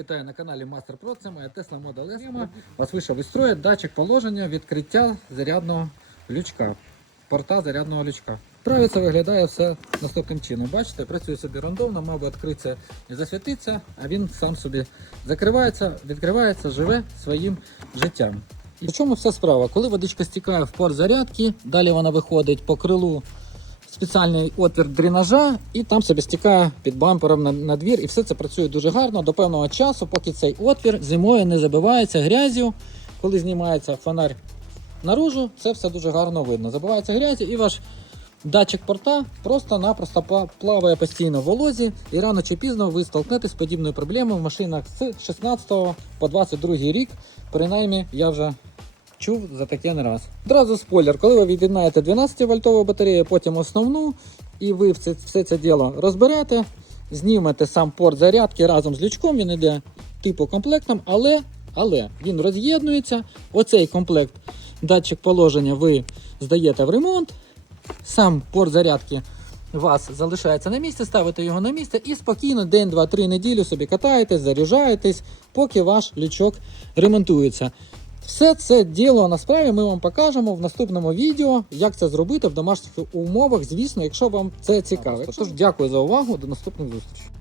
Вітаю на каналі Master Pro, це моя Tesla Model S. Вас вийшов із строю датчик положення відкриття зарядного лючка, порта зарядного лючка. Справді це виглядає все наступним чином. Бачите, працює собі рандомно, мав би відкритися і засвітитися, а він сам собі закривається, відкривається, живе своїм життям. І в чому вся справа? Коли водичка стікає в порт зарядки, далі вона виходить по крилу спеціальний отвір дренажа, і там собі стікає під бампером на, на двір. І все це працює дуже гарно до певного часу, поки цей отвір зимою не забивається грязю. Коли знімається фонарь наружу, це все дуже гарно видно. Забивається грязю, і ваш датчик порта просто-напросто плаває постійно в волозі, і рано чи пізно ви столкнетесь з подібною проблемою в машинах з 16 по 22 рік. Принаймні, я вже чув за таке не раз. Одразу спойлер, коли ви від'єднаєте 12 вольтову батарею, потім основну, і ви все, все це діло розберете, знімете сам порт зарядки разом з лючком, він йде типу комплектом, але, але він роз'єднується. Оцей комплект датчик положення ви здаєте в ремонт. Сам порт зарядки вас залишається на місці, ставите його на місце і спокійно день, два, три неділю собі катаєтесь, заряджаєтесь, поки ваш лючок ремонтується. Все це діло насправді ми вам покажемо в наступному відео, як це зробити в домашніх умовах, звісно, якщо вам це цікаво. Тож дякую за увагу, до наступних зустрічей.